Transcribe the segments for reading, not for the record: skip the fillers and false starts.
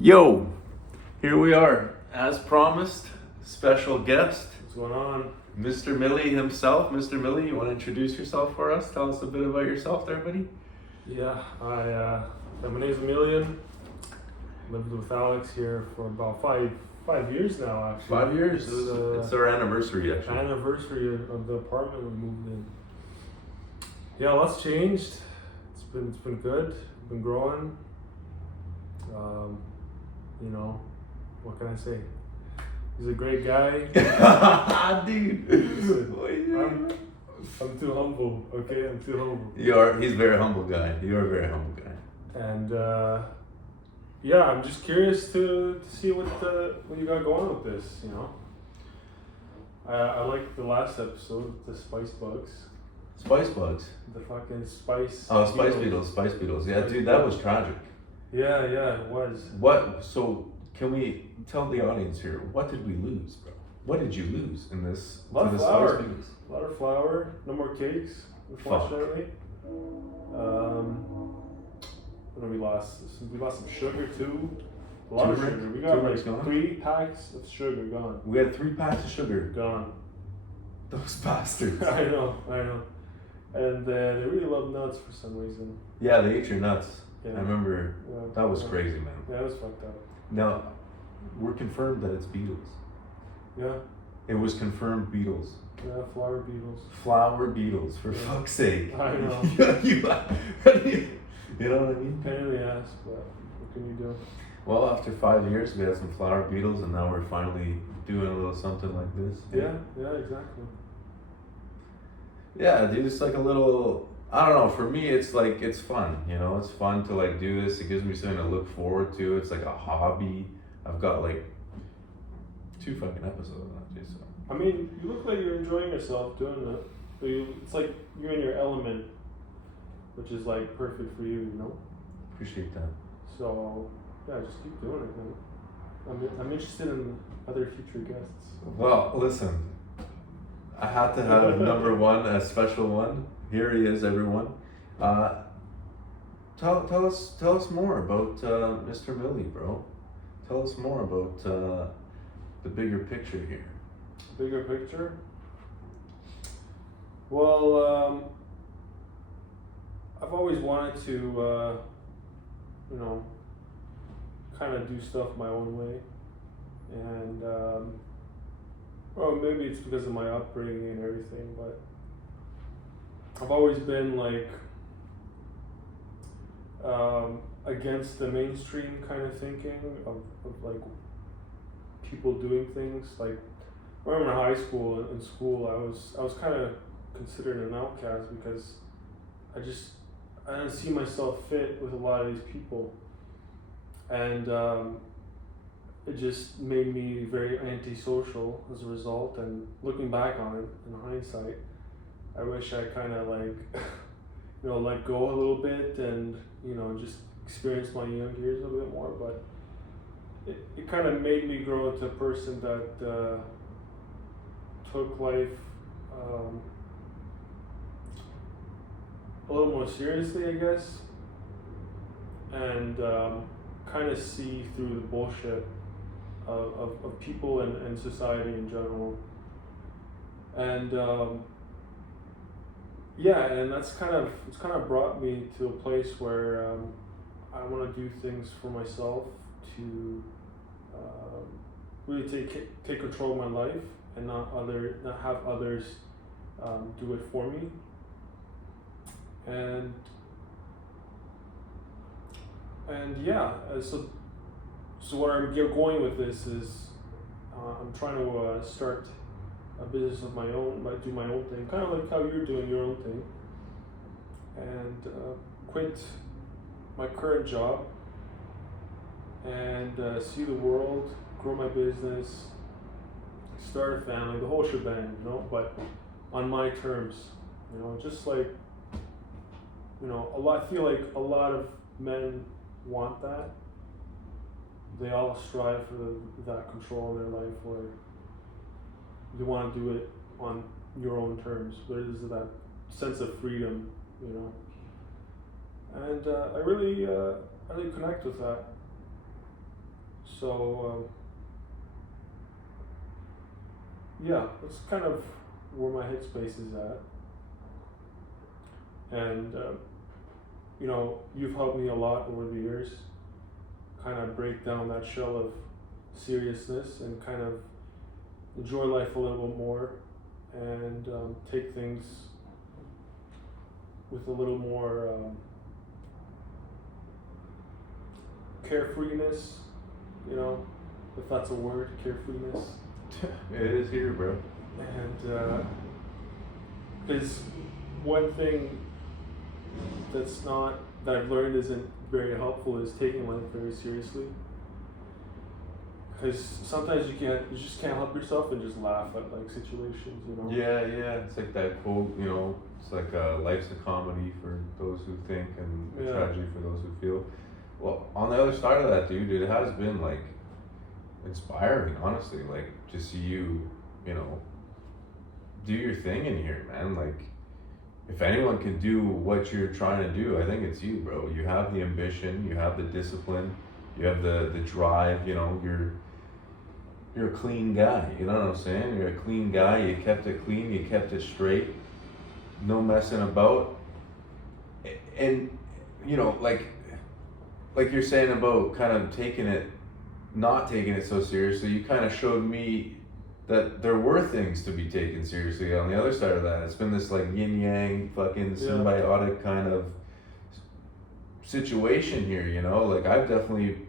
Yo, here we are, as promised, special guest, What's going on? Mr. Millie himself. Mr. Millie, you want to introduce yourself for us? Tell us a bit about yourself there, buddy. Yeah, my name's Emilian. Lived with Alex here for about five years now. Actually, 5 years. It's our anniversary, actually. anniversary of the apartment we moved in. Yeah, lots changed. It's been good. Been growing. What can I say? He's a great guy. Dude. I'm too humble. Okay, I'm too humble. He's a very humble guy. You're a very humble guy. And yeah, I'm just curious to see what you got going with this. I like the last episode, the spice bugs, Spice bugs. the fucking spice. Oh, spice beetles. Yeah, dude, that was tragic. Yeah, it was. So, can we tell the audience here, what did we lose, bro? What did you lose in this? A lot to of the flour. spice beetles? A lot of flour. No more cakes, unfortunately. What we lost? We lost some sugar too. A lot of Turmeric? sugar. We got Turmeric's like gone? 3 packs of sugar gone. We had 3 packs of sugar. Gone. Those bastards. I know. And they really love nuts for some reason. Yeah, they ate your nuts. Yeah. I remember. Yeah. That was crazy, man. Yeah, it was fucked up. Now, we're confirmed that it's beetles. Yeah, It was confirmed beetles. flower beetles. Flower beetles, for Yeah. fuck's sake. I know. You know what I mean? Pain in the ass, but what can you do? Well, after 5 years, we had some flower beetles, and now we're finally doing a little something like this. Yeah, exactly. Yeah, dude, it's like a little, I don't know, for me it's like, it's fun, it's fun to like do this. It gives me something to look forward to. It's like a hobby. I've got like 2 fucking episodes on it, so. I mean, you look like you're enjoying yourself doing it. It's like you're in your element, which is like perfect for you, Appreciate that. So, yeah, just keep doing it, man. I'm interested in other future guests. Well, listen, I had to have number one, a special one. Here he is, everyone. Tell us more about Mr. Millie, bro. Tell us more about the bigger picture here. Bigger picture? Well, I've always wanted to, kind of do stuff my own way. And, well, maybe it's because of my upbringing and everything, but I've always been like against the mainstream kind of thinking of like people doing things. Like, I remember in high school, in school, I was kind of considered an outcast because I didn't see myself fit with a lot of these people, and it just made me very antisocial as a result. And looking back on it in hindsight, I wish I kind of like let go a little bit and just experience my young years a little bit more. But it kind of made me grow into a person that took life a little more seriously, I guess, and kind of see through the bullshit of people and society in general. And and it's kind of brought me to a place where I want to do things for myself to really take control of my life and not have others do it for me. And yeah, so where I'm going with this is I'm trying to start a business of my own, do my own thing, kind of like how you're doing your own thing, and quit my current job and see the world, grow my business, start a family, the whole shebang, but on my terms, just like, I feel like a lot of men want that. They all strive for that control in their life where you want to do it on your own terms. There's that sense of freedom, And I really connect with that. So yeah, that's kind of where my headspace is at. And you know, you've helped me a lot over the years, kind of break down that shell of seriousness and kind of enjoy life a little bit more, and take things with a little more carefreeness, you know, if that's a word, carefreeness. It is here, bro. And because one thing that I've learned isn't very helpful is taking life very seriously. Because sometimes you just can't help yourself and just laugh at like situations, you know. Yeah. It's like that quote, you know. It's like life's a comedy for those who think, and a tragedy for those who feel. Well, on the other side of that, dude, it has been like inspiring, honestly. Like to see you, you know, do your thing in here, man. Like, if anyone can do what you're trying to do, I think it's you, bro. You have the ambition, you have the discipline, you have the drive. You know, you're a clean guy. You know what I'm saying? You're a clean guy. You kept it clean. You kept it straight. No messing about. And you know, like you're saying about kind of not taking it so seriously. You kind of showed me that there were things to be taken seriously on the other side of that. It's been this like yin yang fucking symbiotic kind of situation here, you know? Like I've definitely,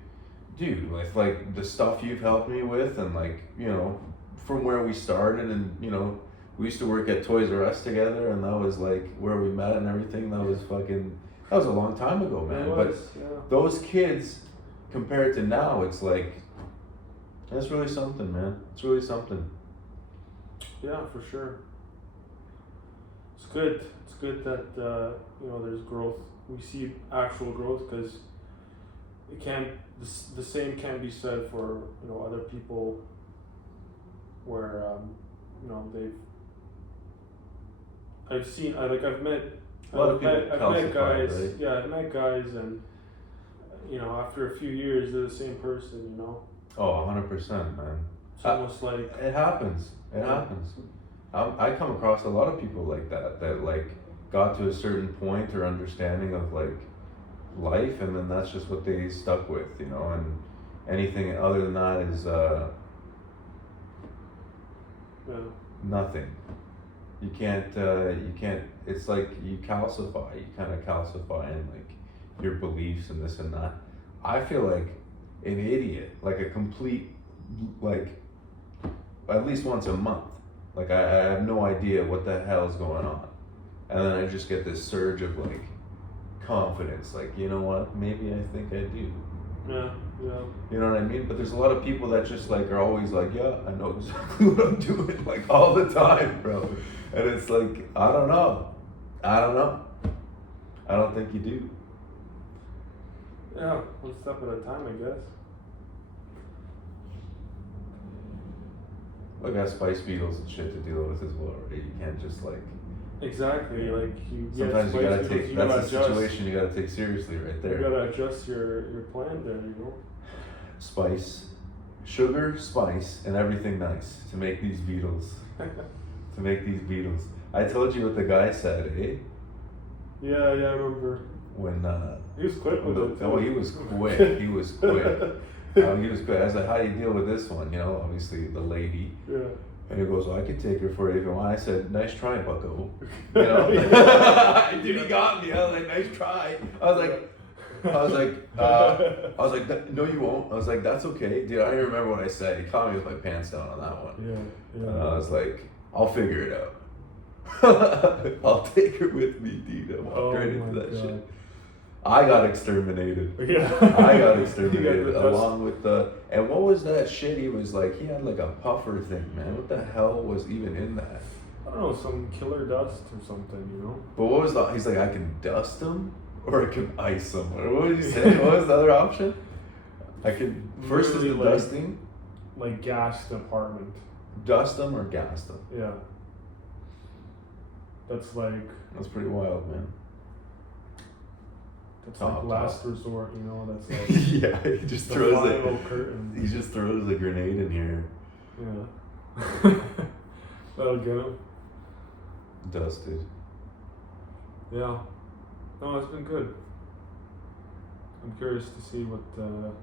dude, with like the stuff you've helped me with, and like, you know, from where we started, and you know, we used to work at Toys R Us together, and that was like where we met and everything. That was a long time ago, man. But those kids compared to now, it's like, that's really something, man. It's really something. Yeah, for sure. It's good. It's good that you know, there's growth. We see actual growth, because it can't. The same can't be said for, you know, other people, where you know, I've met guys. Right? Yeah, I've met guys, and you know, after a few years, they're the same person. You know. Oh, 100%, man. It's almost like it happens. It happens. I come across a lot of people like that like got to a certain point or understanding of like life, and then that's just what they stuck with, you know. And anything other than that is nothing. You can't. It's like you calcify. You kind of calcify in like your beliefs and this and that. I feel like an idiot, like a complete, like, at least once a month. Like I have no idea what the hell's going on, and then I just get this surge of like confidence, like, you know what, maybe I think I do. Yeah. You know what I mean? But there's a lot of people that just like are always like, yeah, I know exactly what I'm doing, like all the time, bro. And it's like, I don't know. I don't think you do. Yeah, one step at a time, I guess. I got spice beetles and shit to deal with as well, right? You can't just like. Exactly, like sometimes you gotta take. That's a situation you gotta take seriously, right there. You gotta adjust your plan there, you know. Spice, sugar, spice, and everything nice to make these beetles. To make these beetles. I told you what the guy said, eh? Yeah, I remember. When he was quick with it. Oh, he was quick. He was quick. He was quick. I was like, how do you deal with this one? You know, obviously the lady. Yeah. And he goes, well, I could take her for you if you want. I said, nice try, bucko. You know? Dude, he got me. I was like, nice try. I was like, no, you won't. I was like, that's okay. Dude, I don't even remember what I said. He caught me with my pants down on that one. Yeah. And I was like, I'll figure it out. I'll take her with me, dude. I walked right into that shit. I got exterminated. Yeah. I got exterminated along with and what was that shit? He was like, he had like a puffer thing, man. What the hell was even in that? I don't know, some killer dust or something, you know? But what was he's like, I can dust them or I can ice them. What did he say? What was the other option? I can, first is the like, dusting. Like gas the apartment. Dust them or gas them? Yeah. That's pretty wild, man. That's Top, like last top. resort, you know. That's like Yeah, he just the throws final it. curtain. He just throws a grenade in here. Yeah. That'll get him. Dusted. Yeah. No, it's been good. I'm curious to see what the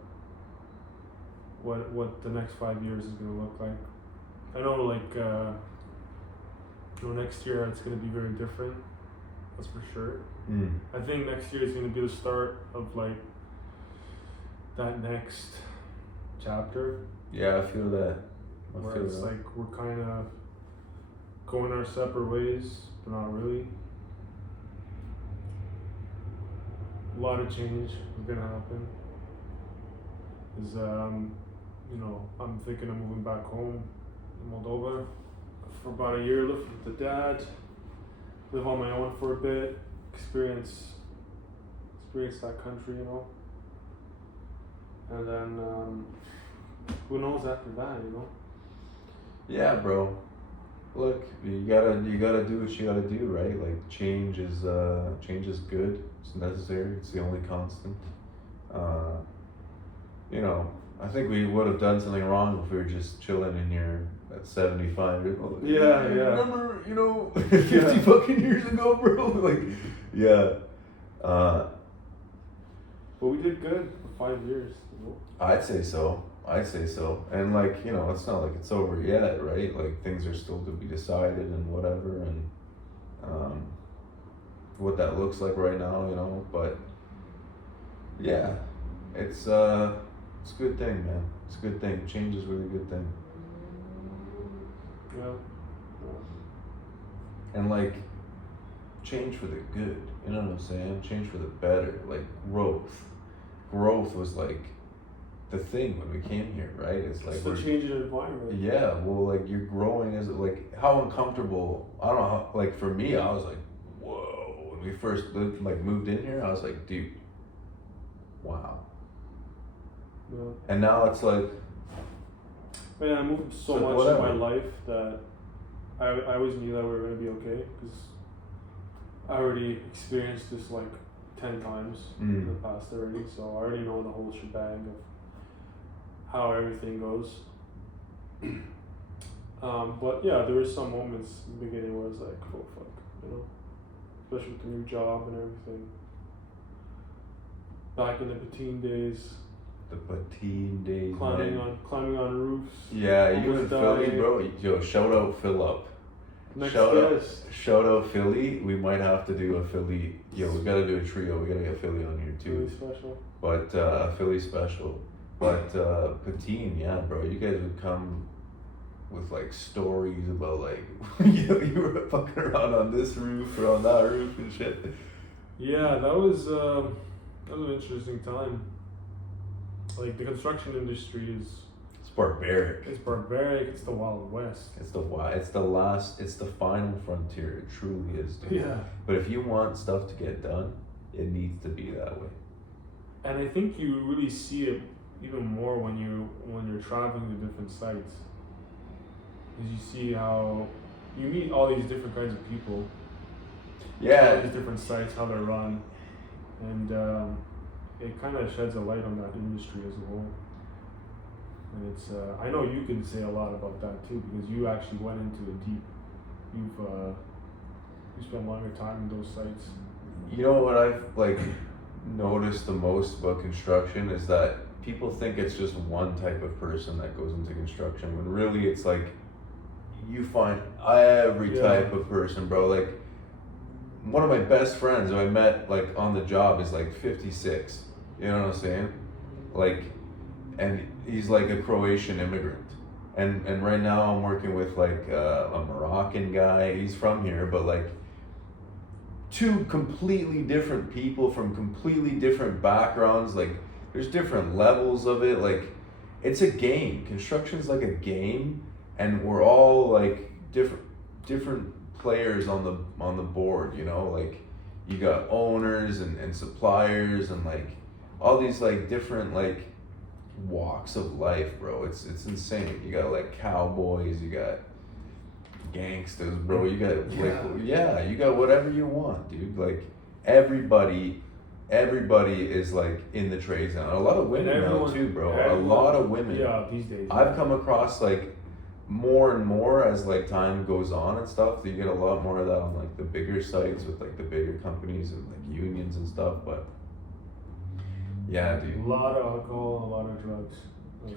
next 5 years is gonna look like. I know, like, next year it's gonna be very different. That's for sure. I think next year is gonna be the start of like that next chapter. Yeah, I feel that. Where it's like we're kind of going our separate ways, but not really. A lot of change is gonna happen. Is I'm thinking of moving back home in Moldova for about a year, live with the dad, live on my own for a bit, experience that country, you know. And then who knows after that, you know? Yeah, bro. Look, you gotta do what you gotta do, right? Like change is good. It's necessary. It's the only constant. I think we would have done something wrong if we were just chilling in here at 75 years old. Yeah. Remember, 50 fucking years ago, bro. Like, yeah. But we did good for 5 years. You know? I'd say so. And like, it's not like it's over yet, right? Like things are still to be decided and whatever, and what that looks like right now, but yeah, it's a good thing, man. It's a good thing. Change is really a good thing. Yeah. And like, change for the good, you know what I'm saying? Change for the better, like growth. Growth was like the thing when we came here, right? It's like the change in environment. Yeah, well, like you're growing as like how uncomfortable. I don't know how. Like for me, I was like, whoa. When we first moved in here, I was like, dude, wow. Yeah. And now it's like, man, I moved so much in my life that I always knew that we were gonna be okay because I already experienced this like 10 times in the past already, so I already know the whole shebang of how everything goes. But yeah, there were some moments in the beginning where I was like, oh fuck, especially with the new job and everything. Back in the Patine days. the Patine days. Climbing on roofs. Yeah, you in Philly, bro. Yo, shout out Philip. Shout out Philly. We might have to do a Philly. Yo, we gotta do a trio. We gotta get Philly on here too. Philly special. But Philly special. But Patine, yeah, bro. You guys would come with like stories about like you were fucking around on this roof or on that roof and shit. Yeah, that was an interesting time. Like the construction industry is. It's barbaric. It's barbaric. It's the Wild West. It's the final frontier. It truly is, dude. Yeah. But if you want stuff to get done, it needs to be that way. And I think you really see it even more when you're traveling to different sites. Because you see how you meet all these different kinds of people. Yeah. All these different sites, how they're run, and it kind of sheds a light on that industry as a whole. And it's I know you can say a lot about that too because you actually went into it deep. You spent longer time in those sites. You know what I've noticed the most about construction is that people think it's just one type of person that goes into construction when really it's like you find every type of person, bro. Like one of my best friends who I met like on the job is like 56. You know what I'm saying? Like, and he's like a Croatian immigrant. And right now I'm working with like a Moroccan guy. He's from here, but like two completely different people from completely different backgrounds. Like there's different levels of it. Like it's a game. Construction's like a game, and we're all like different players on the board. Like you got owners and suppliers and like all these like different like walks of life, bro. It's insane. You got like cowboys, you got gangsters, bro. You got you got whatever you want, dude. Like everybody everybody is like in the trades now. And a lot of women now too, bro. A lot of women. Yeah, these days. I've come across like more and more as like time goes on and stuff. You get a lot more of that on like the bigger sites with like the bigger companies and like unions and stuff. But yeah, dude. A lot of alcohol, a lot of drugs.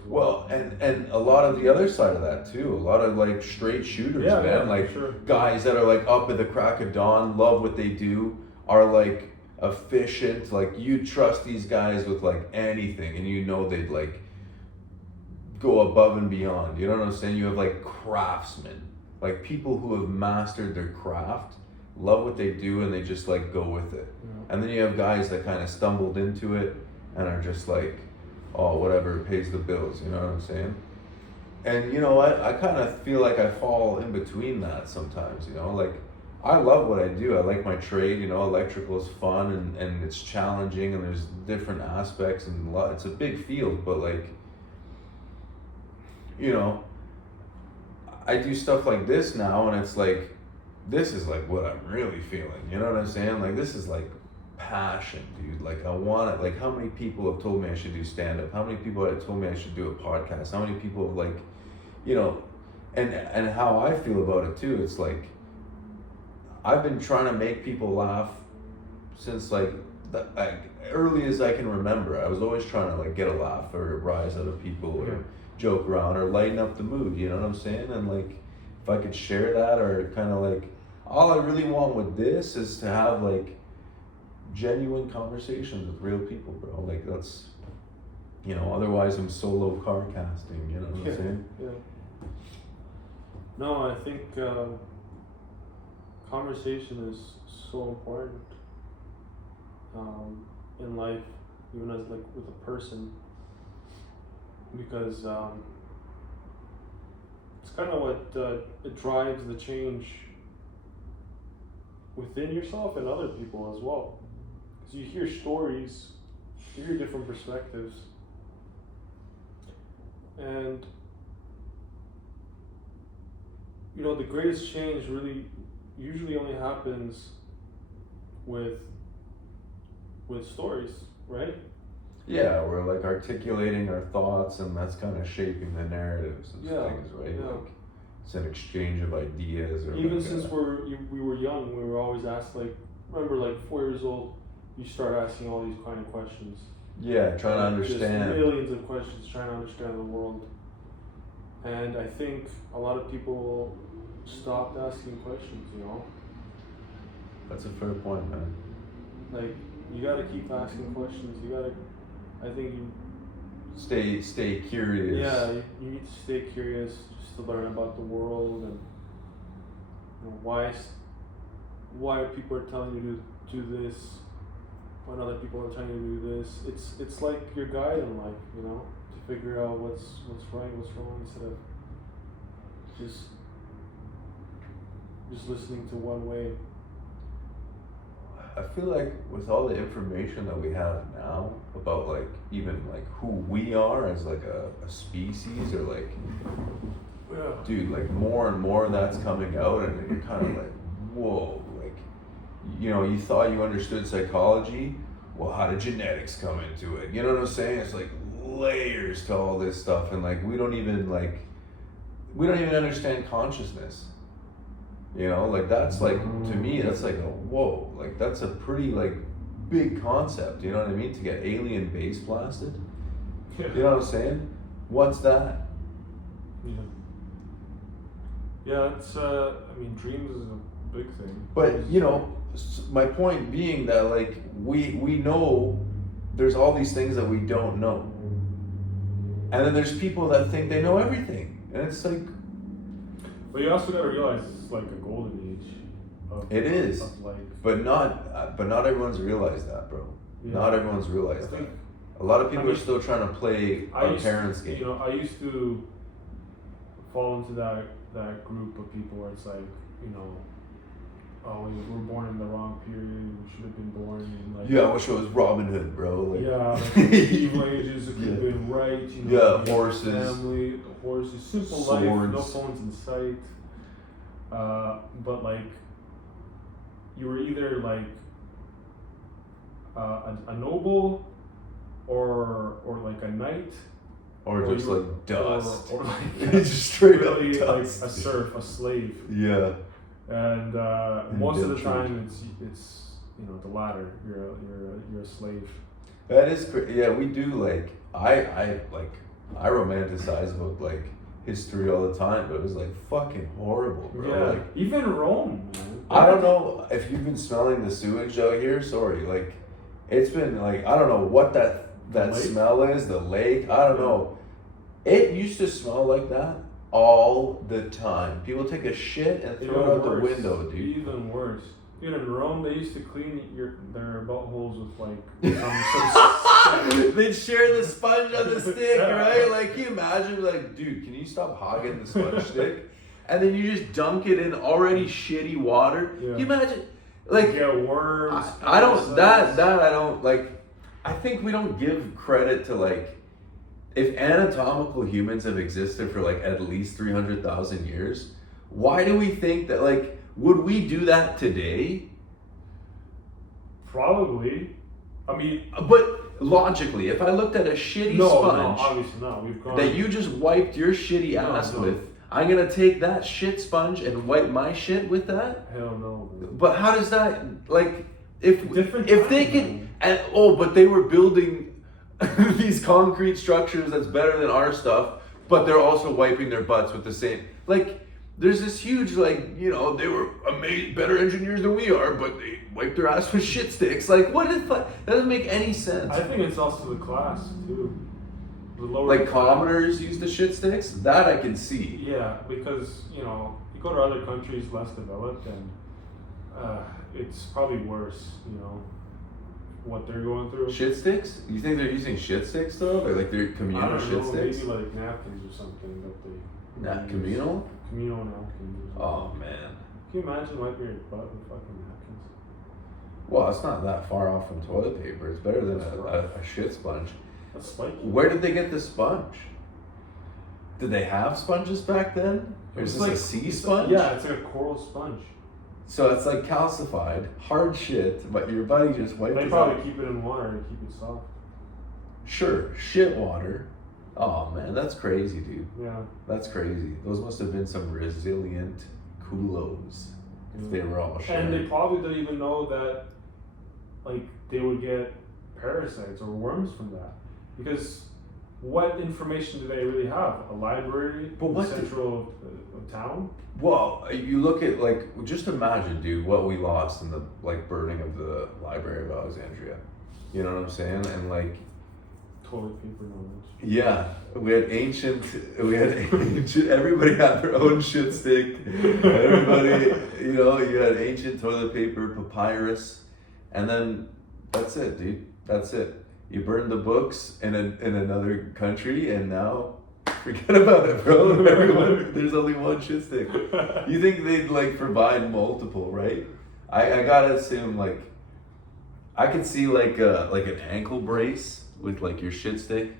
Well, and a lot of the other side of that too. A lot of like straight shooters, man. Yeah, like sure. guys that are like up at the crack of dawn, love what they do, are like efficient. Like you trust these guys with like anything, and you know they'd like go above and beyond. You know what I'm saying? You have like craftsmen, like people who have mastered their craft, love what they do, and they just like go with it. Yeah. And then you have guys that kind of stumbled into it and are just like, oh, whatever, pays the bills, you know what I'm saying? And you know, I kind of feel like I fall in between that sometimes, you know, like I love what I do. I like my trade, you know, electrical is fun and it's challenging and there's different aspects and it's a big field, but like, you know, I do stuff like this now and it's like, this is like what I'm really feeling, you know what I'm saying? Like this is like passion, dude. Like I want it. Like how many people have told me I should do stand-up? How many people have told me I should do a podcast? How many people have like, you know, and how I feel about it too. It's like I've been trying to make people laugh since like early as I can remember. I was always trying to like get a laugh or a rise out of people or joke around or lighten up the mood, you know what I'm saying? And like if I could share that or kind of like all I really want with this is to have like genuine conversations with real people, bro. Like that's, you know, otherwise I'm solo car casting, you know what I'm saying? Yeah. No, I think conversation is so important in life, even as like with a person, because it's kind of what it drives the change within yourself and other people as well. Because you hear stories, you hear different perspectives, and you know the greatest change really usually only happens with stories, right? Yeah, we're like articulating our thoughts and that's kind of shaping the narratives of things, right? Yeah. Like it's an exchange of ideas or even like since we were young, we were always asked, like, remember, like 4 years old, you start asking all these kind of questions. Yeah, trying to understand. Just millions of questions, trying to understand the world. And I think a lot of people stopped asking questions, you know? That's a fair point, man. Like, you gotta keep asking questions. You gotta, I think you... Stay curious. Yeah, you need to stay curious just to learn about the world and you know, why people are telling you to do this, when other people are telling you to do this. It's like your guide in life, you know, to figure out what's right, what's wrong, instead of just listening to one way. I feel like with all the information that we have now about like even like who we are as like a species or like, dude, like more and more that's coming out and you're kind of like, whoa, like, you know, you thought you understood psychology, well, how did genetics come into it? You know what I'm saying? It's like layers to all this stuff and like we don't even understand consciousness. You know, like that's like, to me, that's like a whoa, like that's a pretty like big concept, you know what I mean? To get alien base blasted. Yeah. You know what I'm saying? What's that? Yeah. Yeah, it's, I mean, dreams is a big thing. But, you know, my point being that like, we know there's all these things that we don't know. And then there's people that think they know everything. And it's like, but you also gotta realize it's like a golden age. It is, like, but not everyone's realized that, bro. Yeah. Not everyone's realized that. A lot of people are still trying to play our parents' game. You know, I used to fall into that group of people where it's like, you know, oh, we were born in the wrong period. We should have been born in like. Yeah, I wish it was Robin Hood, bro. Like, yeah, like medieval ages. It could have been right. You know, yeah, horses. Family, the horses, simple swords. life, no phones in sight. But like, you were either like a noble, or like a knight, or just you- like dust. or like Just straight really up like dust. a serf, a slave. Yeah. And most of the Indentured. time it's the latter. You're a slave. That is yeah, we do like I romanticize about like history all the time, but it was like fucking horrible, bro. Yeah, Like even Rome, man. I don't know if you've been smelling the sewage out here, sorry, like it's been like I don't know what that Lake? smell is, the lake, I don't know. It used to smell like that all the time. People take a shit and throw it out the window, dude. Even worse. Dude, in Rome, they used to clean their buttholes with like some They'd share the sponge on the stick, Yeah. right? Like, can you imagine, like, dude, can you stop hogging the sponge stick? And then you just dunk it in already shitty water. Yeah. Can you imagine, like, get worms. I don't, that I don't, like, I think we don't give credit to, like, if anatomical humans have existed for, like, at least 300,000 years, why do we think that, like, would we do that today? Probably. I mean, But logically, if I looked at a shitty no, sponge obviously not. We've gone. that you just wiped your shitty ass No. with, I'm gonna take that shit sponge and wipe my shit with that? Hell no. Man. But how does that, like, if Different they time, can, man. and but they were building these concrete structures that's better than our stuff, but they're also wiping their butts with the same, like, there's this huge, like, they were better engineers than we are, but they wiped their ass with shit sticks. Like, what the fuck? That doesn't make any sense. I think it's also the class too. The lower Like, class. commoners use the shit sticks? That I can see. Yeah, because you go to other countries less developed, and it's probably worse. What they're going through. Shit sticks? You think they're using shit sticks though? Like they're I communal don't shit know, sticks? maybe like napkins or something that they. Not use. communal? Communal napkins. Or something. Oh man. Can you imagine wiping your butt with fucking napkins? Well, it's not that far off from toilet paper. It's better than That's a shit sponge. That's spiky. Where did they get the sponge? Did they have sponges back then? Or is It's this like- a sea it's- sponge? Yeah, it's like a coral sponge. So it's like calcified, hard shit, but your buddy just wiped They it probably out. keep it in water to keep it soft. Sure, shit water. Oh man, that's crazy, dude. Yeah. That's crazy. Those must have been some resilient culos if they were all shit. And they probably don't even know that, like, they would get parasites or worms from that. Because what information do they really have? A library But in what the the- central of town? Well, you look at, like, just imagine, dude, what we lost in the, like, burning of the Library of Alexandria. You know what I'm saying? And, like, Toilet paper knowledge. yeah, we had ancient, everybody had their own shit stick. Everybody, you had ancient toilet paper, papyrus, and then that's it, dude. That's it. You burned the books in another country, and now forget about it, bro. Everyone, there's only one shit stick. You think they'd like provide multiple, right? I gotta assume like I could see like an ankle brace with like your shit stick,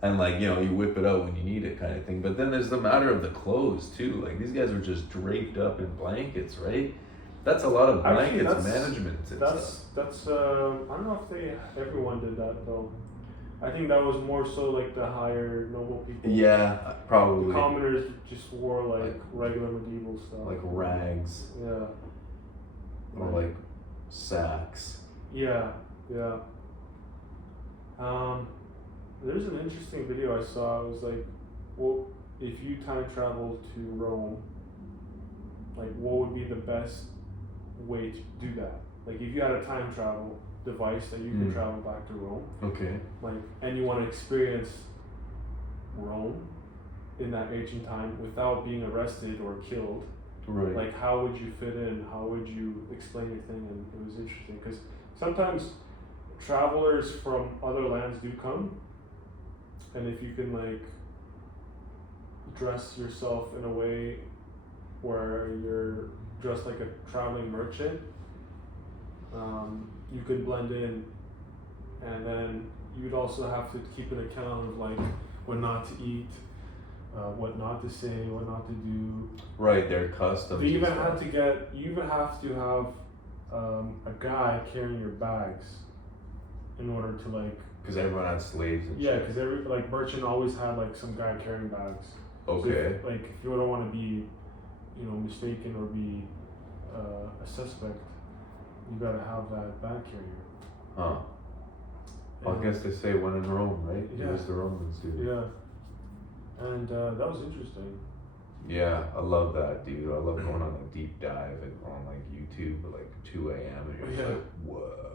and like you whip it out when you need it kind of thing. But then there's the matter of the clothes too. Like these guys were just draped up in blankets, right? That's a lot of Actually, blankets that's- management and stuff. That's I don't know if everyone did that though. I think that was more so like the higher noble people. Yeah, The probably commoners just wore like regular medieval stuff. like rags Yeah. or like sacks. Yeah, yeah. There's an interesting video I saw. It was like, well, if you time traveled to Rome, like, what would be the best way to do that? Like, if you had a time travel device that you could travel back to Rome, Okay. like, and you want to experience Rome in that ancient time without being arrested or killed, Right. like, how would you fit in? How would you explain your thing? And it was interesting because sometimes travelers from other lands do come, and if you can like dress yourself in a way where you're dressed like a traveling merchant, you could blend in, and then you'd also have to keep an account of like what not to eat, what not to say, what not to do. Right, their customs. You and even stuff. have to have a guy carrying your bags in order to like. Because everyone had slaves and Yeah, shit. because every like merchant always had like some guy carrying bags. Okay. So if you don't want to be, mistaken or be a suspect, you gotta have that bag carrier. Huh. Well, I guess they say when in Rome, right? Yeah. It was the Romans, dude. Yeah. And that was interesting. Yeah, I love that, dude. I love going on a deep dive and on like YouTube at like 2 a.m. and you're just like, whoa.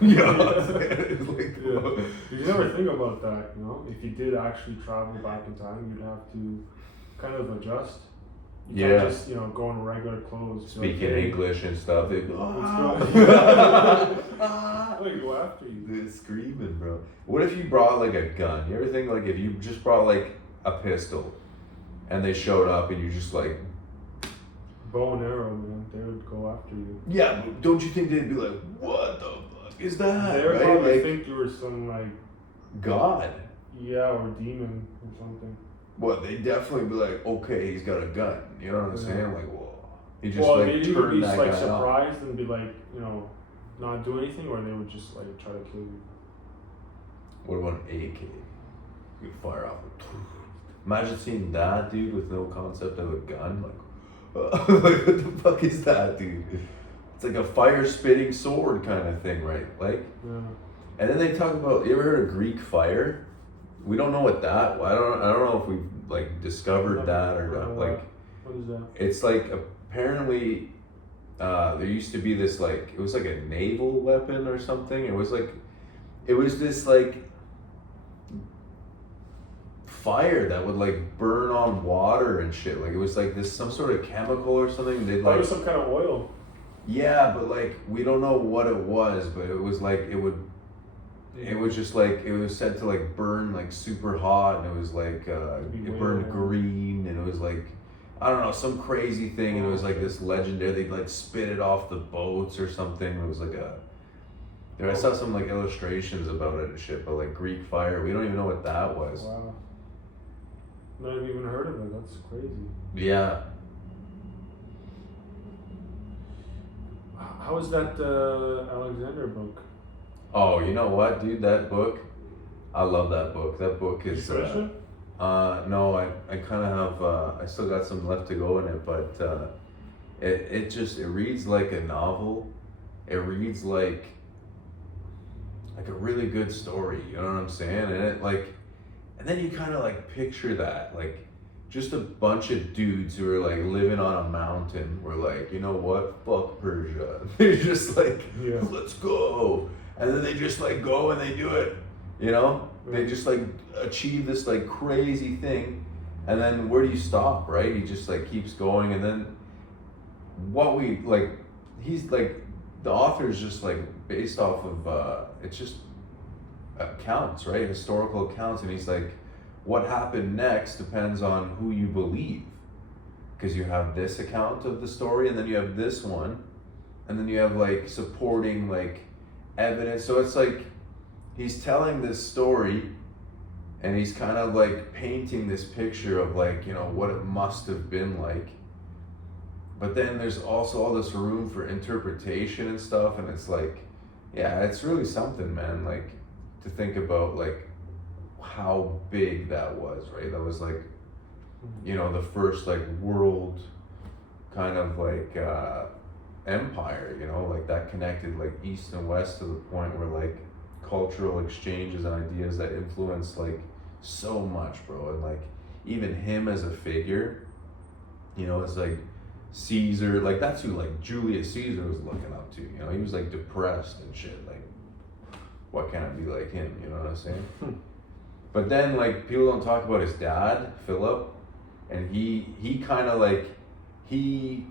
It's like, whoa. You never think about that, If you did actually travel back in time, you'd have to kind of adjust. You can't just, go in regular clothes. Speaking English and stuff. They'd go, They go after you. They're screaming, bro. What if you brought like a gun? You ever think like if you just brought like a pistol and they showed up and you just like bow and arrow, man, they would go after you. Yeah, but don't you think they'd be like, what the fuck is that? They would right? probably like, think you were some like God. Yeah, or demon or something. Well, they definitely be like, okay, he's got a gun. You know what I'm saying? Like, whoa. He just maybe would be that like guy surprised and be like, not do anything, or they would just like try to kill you. What about an AK? You fire off. Imagine seeing that, dude, with no concept of a gun. Like, like, what the fuck is that, dude? It's like a fire-spitting sword kind of thing, right? Like, and then they talk about. You ever heard of Greek fire? We don't know what that. I don't know if we've like discovered that or not. Like, what is that? It's like apparently there used to be this like it was like a naval weapon or something. It was this like fire that would like burn on water and shit. Like it was like this some sort of chemical or something. They'd like was some kind of oil. Yeah, but like we don't know what it was, but it was like it would. It was just like it was said to like burn like super hot, and it was like it burned green, and it was like I don't know some crazy thing, and it was like this legendary. They'd like spit it off the boats or something. It was like I saw some like illustrations about it and shit, but like Greek fire, we don't even know what that was. Wow. Not even heard of it. That's crazy. Yeah. How is that Alexander book? Oh, you know what, dude? That book, I love that book. That book is. No, I kind of have. I still got some left to go in it, but it reads like a novel. It reads like a really good story. You know what I'm saying? And it like, and then you kind of like picture that like. Just a bunch of dudes who are like living on a mountain. Were like, you know what? Fuck Persia. They're just like, let's go. And then they just like go and they do it, They just like achieve this like crazy thing, and then where do you stop, right? He just like keeps going, and then what we like, he's like the author is just like based off of it's just accounts, right? Historical accounts, and he's like, what happened next depends on who you believe, because you have this account of the story, and then you have this one, and then you have like supporting like evidence. So it's like he's telling this story and he's kind of like painting this picture of like what it must have been like, but then there's also all this room for interpretation and stuff, and it's like it's really something, man, like to think about like how big that was, right? That was like the first like world kind of like empire, like that connected like east and west to the point where like cultural exchanges and ideas that influenced like so much, bro. And like even him as a figure, it's like Caesar, like that's who like Julius Caesar was looking up to. He was like depressed and shit, like what can I be like him, you know what I'm saying? But then like people don't talk about his dad, Philip, and he kind of like he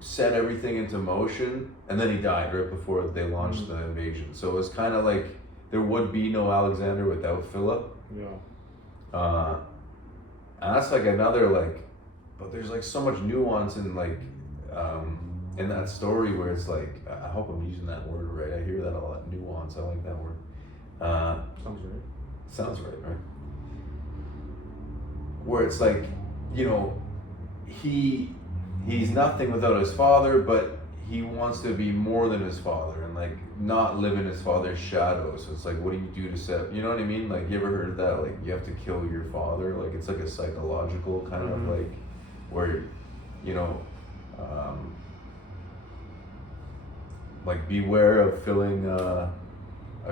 set everything into motion, and then he died right before they launched the invasion. So it was kind of like there would be no Alexander without Philip. And that's like another like, but there's like so much nuance in like in that story where it's like I hope I'm using that word right. I hear that a lot. Nuance. I like that word. Sounds right. Sounds right? Where it's like, he's nothing without his father, but he wants to be more than his father and like not live in his father's shadow. So it's like, what do you do to set? You know what I mean? Like, you ever heard of that? Like, you have to kill your father. Like, it's like a psychological kind of like where, you know, like beware of filling a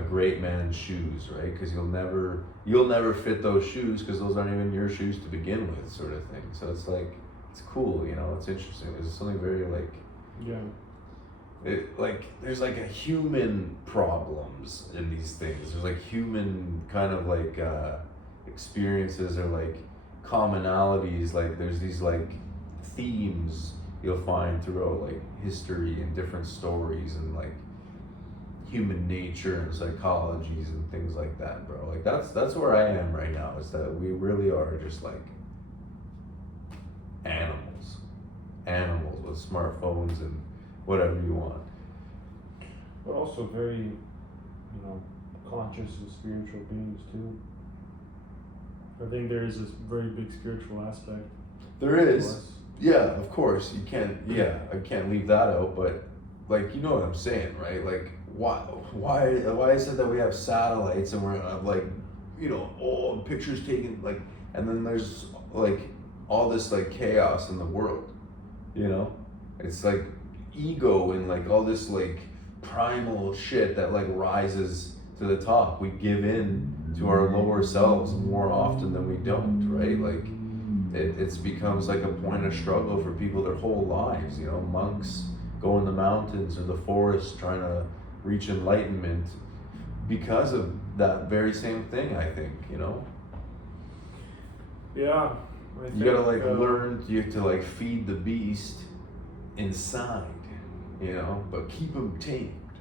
great man's shoes, right? Because you'll never fit those shoes because those aren't even your shoes to begin with, sort of thing. So it's like, it's cool, you know. It's interesting. There's something very like. Yeah. There's like a human problems in these things. There's like human kind of like experiences or like commonalities. Like there's these like themes you'll find throughout like history and different stories and like human nature and psychologies and things like that, bro. Like that's where I am right now, is that we really are just like animals with smartphones and whatever you want. But also very, you know, conscious and spiritual beings too. I think there is this very big spiritual aspect. There is. Yeah, of course. You can't, I can't leave that out, but like, you know what I'm saying, right? Like, why is it that we have satellites and we're like, you know, old pictures taken, like, and then there's like all this like chaos in the world, you know? It's like ego and like all this like primal shit that like rises to the top. We give in to our lower selves more often than we don't, right? Like it becomes like a point of struggle for people their whole lives, you know. Monks go in the mountains or the forest trying to reach enlightenment because of that very same thing, I think, you know. Yeah. You gotta like learn, you have to like feed the beast inside, you know, but keep him tamed.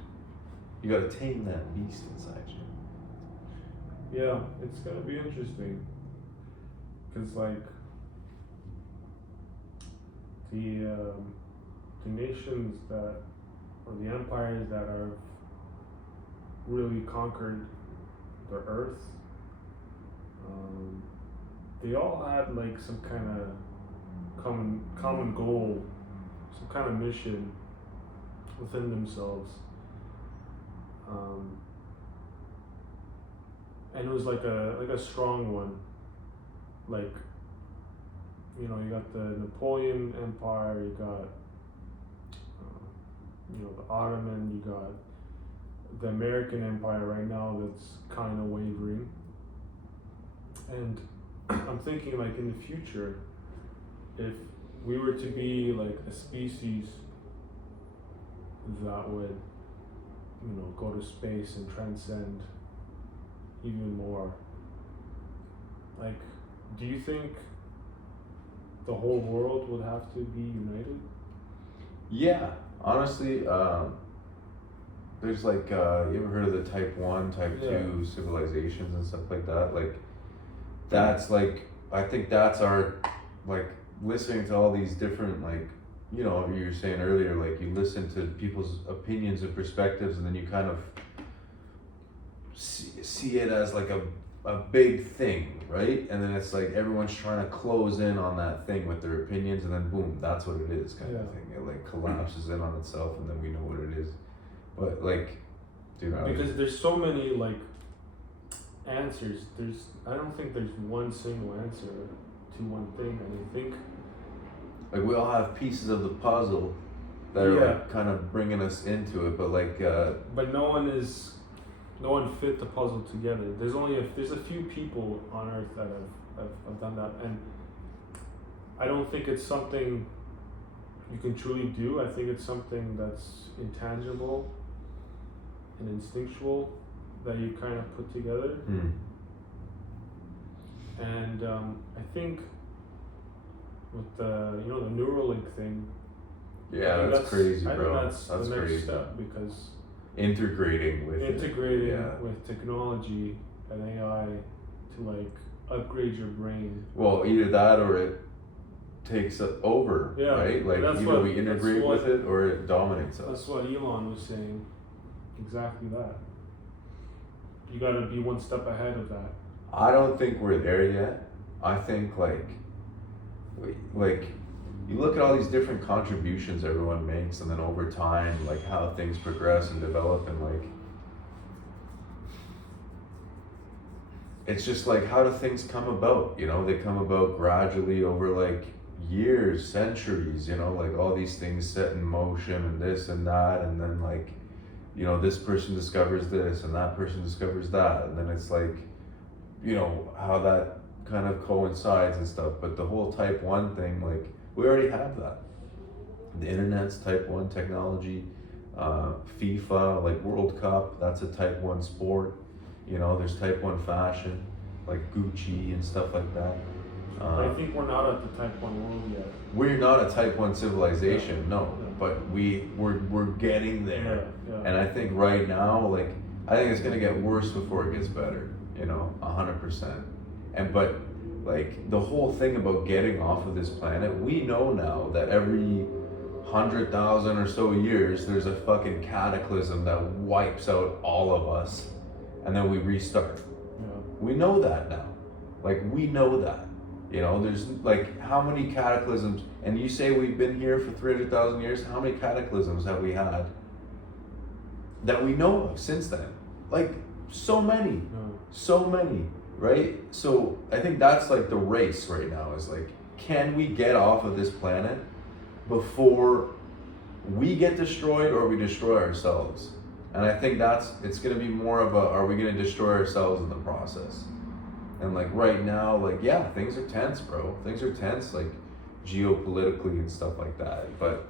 You gotta tame that beast inside you. Yeah, it's gonna be interesting, because like the nations that, or the empires that are really conquered the earth, they all had like some kind of common goal, some kind of mission within themselves, and it was like a strong one. Like, you know, you got the Napoleon Empire, you got you know, the Ottoman, you got the American Empire right now that's kind of wavering, and I'm thinking like in the future, if we were to be like a species that would, you know, go to space and transcend even more, like, do you think the whole world would have to be united? Yeah, honestly, there's like, you ever heard of the type 1, type 2 civilizations and stuff like that? Like, that's like, I think that's our, like, listening to all these different, like, you know, you were saying earlier, like, you listen to people's opinions and perspectives, and then you kind of see it as like a big thing, right? And then it's like everyone's trying to close in on that thing with their opinions, and then boom, that's what it is, kind of thing. It like collapses in on itself, and then we know what it is. But like, dude, because there's so many like answers. I don't think there's one single answer to one thing. And I think like we all have pieces of the puzzle that are like kind of bringing us into it, but like but no one fit the puzzle together. There's a few people on earth that have done that, and I don't think it's something you can truly do. I think it's something that's intangible and instinctual that you kind of put together. And I think with the, you know, the Neuralink thing, that's crazy, bro. I think that's the next crazy step, because integrating with technology and AI to like upgrade your brain. Well, either that or it takes it over, right? Like either we integrate with it or it dominates us. That's what Elon was saying. Exactly that. You got to be one step ahead of that. I don't think we're there yet. I think like you look at all these different contributions everyone makes, and then over time, like how things progress and develop, and like it's just like, how do things come about? You know, they come about gradually over like years, centuries, you know, like all these things set in motion and this and that, and then like, you know, this person discovers this and that person discovers that, and then it's like, you know, how that kind of coincides and stuff. But the whole type 1 thing, like, we already have that. The internet's type 1 technology. FIFA, like World Cup, that's a type 1 sport. You know, there's type 1 fashion, like Gucci and stuff like that. I think we're not at the type 1 world yet. We're not a type 1 civilization, no, but we're getting there. And I think right now, like, I think it's gonna get worse before it gets better, you know, 100%. But like the whole thing about getting off of this planet, we know now that every 100,000 or so years, there's a fucking cataclysm that wipes out all of us, and then we restart. Yeah. We know that now. Like, we know that. You know, there's like, how many cataclysms, and you say we've been here for 300,000 years, how many cataclysms have we had that we know of since then? Like, so many. So many, right? So I think that's like the race right now, is like, can we get off of this planet before we get destroyed or we destroy ourselves? And I think it's gonna be more of a, are we gonna destroy ourselves in the process? And like right now, like, yeah, things are tense, bro. Things are tense, like geopolitically and stuff like that. But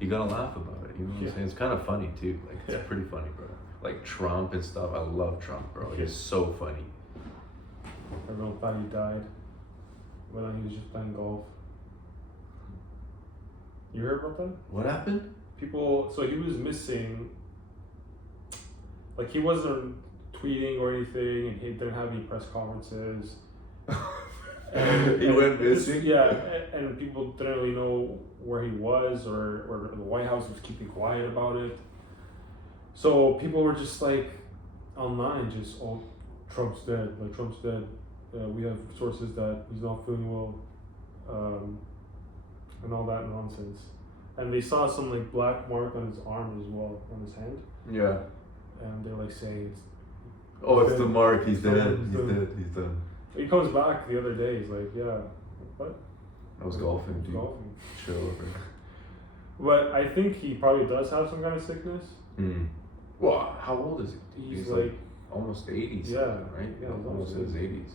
you gotta laugh about it, you know what I'm saying? It's kind of funny too. Like, it's pretty funny, bro. Like Trump and stuff. I love Trump, bro. He's so funny. Everyone thought he died, but then he was just playing golf. You heard about that? What happened? So he was missing. Like, he wasn't tweeting or anything, and he didn't have any press conferences. He went missing? And people didn't really know where he was, or the White House was keeping quiet about it. So people were just like, online, just, oh, Trump's dead, like, Trump's dead. We have sources that he's not feeling well, and all that nonsense. And they saw some like black mark on his arm as well, on his hand. Yeah. And they're like saying, it's the mark, he's dead, he's dead. He comes back the other day, he's like, yeah, what? I was golfing, dude. Golfing. Chill over. But I think he probably does have some kind of sickness. Well, how old is he? He's like almost 80, yeah, right? Yeah, almost in his 80s.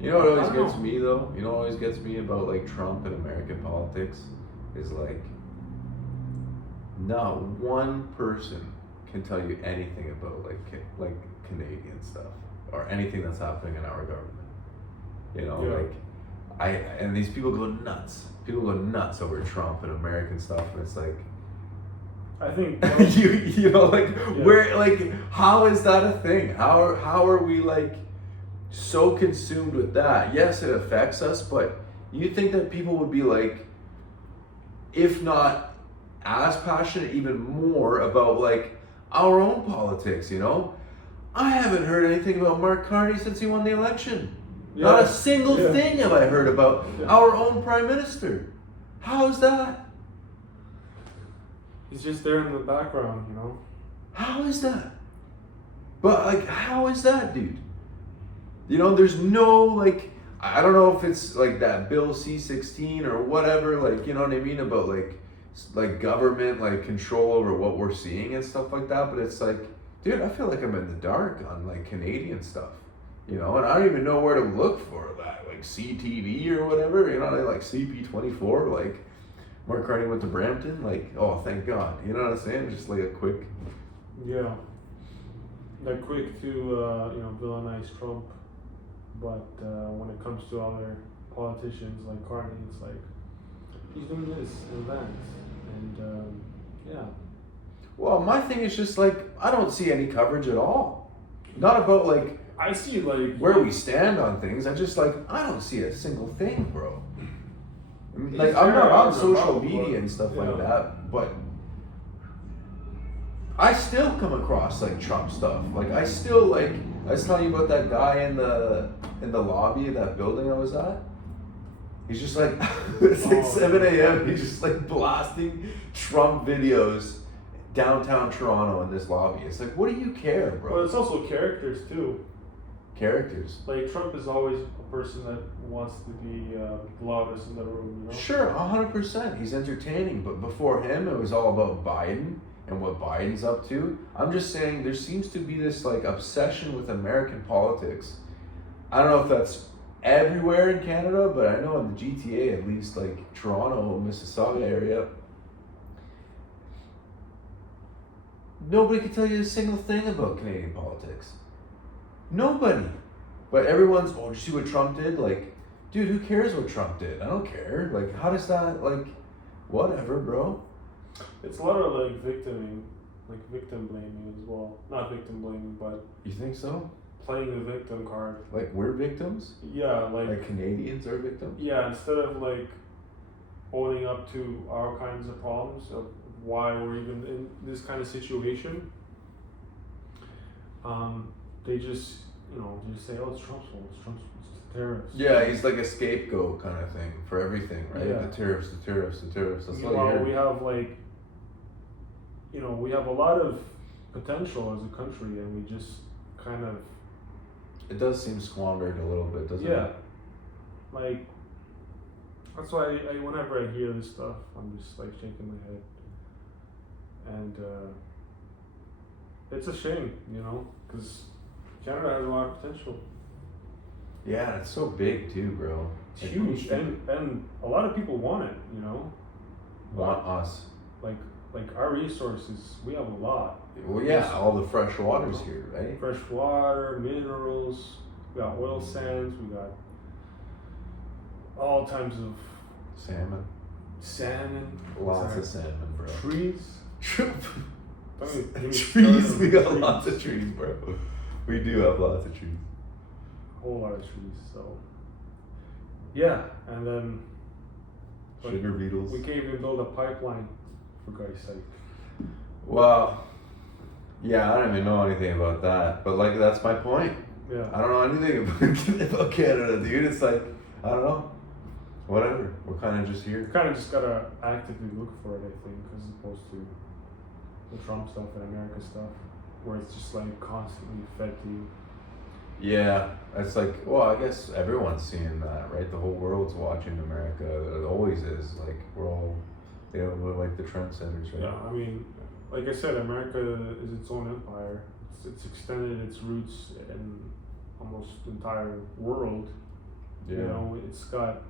You You know what always gets me though? You know what always gets me about like Trump and American politics is like, not one person can tell you anything about like Canadian stuff or anything that's happening in our government. You know, and these people go nuts. People go nuts over Trump and American stuff, and it's like, I think you know, like, where, like, how is that a thing? How are we like so consumed with that? Yes, it affects us, but you think that people would be like, if not as passionate, even more about like our own politics, you know? I haven't heard anything about Mark Carney since he won the election. Not a single thing have I heard about our own prime minister. How is that? He's just there in the background, you know? How is that? But like, how is that, dude? You know, there's no, like, I don't know if it's like that Bill C-16 or whatever, like, you know what I mean, about like government, like, control over what we're seeing and stuff like that, but it's like, dude, I feel like I'm in the dark on like Canadian stuff, you know, and I don't even know where to look for that, like CTV or whatever, you know, like CP24, like Mark Carney went to Brampton, like, oh, thank God, you know what I'm saying? Just like a quick. Yeah. They're quick to, you know, villainize Trump, but when it comes to other politicians like Carney, it's like, he's doing this and that, and yeah. Well, my thing is just like, I don't see any coverage at all. Not about like, I see like where we stand on things. I just like, I don't see a single thing, bro. Like, I'm not on social media and stuff like that, but I still come across like Trump stuff. Like, I still like, I was telling you about that guy in the lobby of that building I was at. He's just like, it's like 7 a.m. He's just like blasting Trump videos downtown Toronto in this lobby. It's like, what do you care, bro? Well, it's also characters too. Characters. Like Trump is always a person that wants to be the loudest in the room, you know? Sure, 100%. He's entertaining, but before him, it was all about Biden and what Biden's up to. I'm just saying, there seems to be this like obsession with American politics. I don't know if that's everywhere in Canada, but I know in the GTA, at least like Toronto, Mississauga area, nobody can tell you a single thing about Canadian politics. Nobody. But everyone's, oh, did you see what Trump did? Like, dude, who cares what Trump did? I don't care. Like, how does that, like, whatever, bro. It's a lot of like victim blaming as well. Not victim blaming, but You think so? playing the victim card. Like, we're victims? Yeah, Like Canadians are victims? yeah, instead of like owning up to our kinds of problems of why we're even in this kind of situation, they just say, oh, it's Trump's fault, it's the terrorists. Yeah, he's like a scapegoat kind of thing for everything, right? Yeah. The tariffs. That's what Meanwhile, you we hear. have like, we have a lot of potential as a country, and we just kind of It does seem squandered a little bit, doesn't yeah, it? like that's why I whenever I hear this stuff, I'm just like shaking my head, and it's a shame, because Canada has a lot of potential. Yeah, it's so big too, bro. It's Like, huge, and a lot of people want it. Want us. Like our resources, we have a lot. Well, yeah, all the fresh water's here, right? Fresh water, minerals, we got oil sands, we got all types of salmon, Lots of salmon, bro. trees. Trees, we got lots of trees, bro. We do have lots of trees. A whole lot of trees, so yeah, and then Sugar beetles. we can't even build a pipeline, for Christ's sake. Well, yeah, I don't even know anything about that, but like that's my point. Yeah. I don't know anything about Canada, dude. It's like, I don't know. Whatever. We're kind of just You here. kind of just gotta actively look for it, I think, as opposed to the Trump stuff and America stuff, where it's just like constantly fed to you. Yeah, it's like, well, I guess everyone's seeing that, right? The whole world's watching America. It always is. Like, we're all, we're like the trendsetters, right? Yeah, I mean, like I said, America is its own empire. It's extended its roots in almost the entire world. Yeah. It's got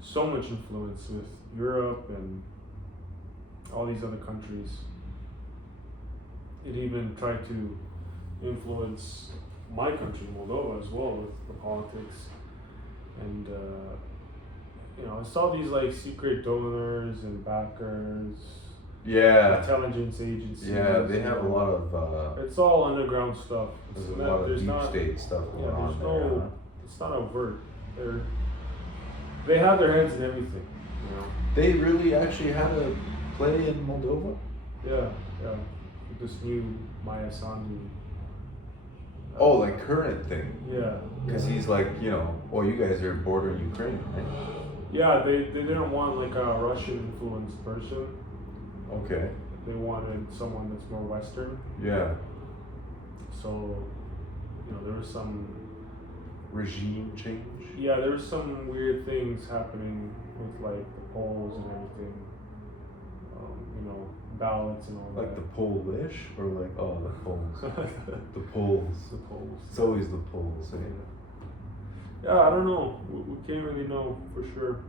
so much influence with Europe and all these other countries. It even tried to influence my country, Moldova, as well, with the politics. And, it's all these like secret donors and backers, Yeah. intelligence agencies. Yeah, they have a lot of, It's all underground stuff. there's a lot of deep state stuff going on there. It's not overt. They have their hands in everything. They really actually had a play in Moldova? Yeah. With this new Maya Sandu. Oh, like current thing. Yeah. Because he's like, well, you guys are bordering Ukraine, right? Yeah, they didn't want like a Russian influenced person. Okay. They wanted someone that's more Western. Yeah. So, there was some Regime change? Yeah, there's some weird things happening with like the polls and everything. Ballots and all Like that. the Polish? Or like, oh, the Poles. The Poles. The polls. It's always the Poles, eh? Yeah, I don't know. We can't really know for sure.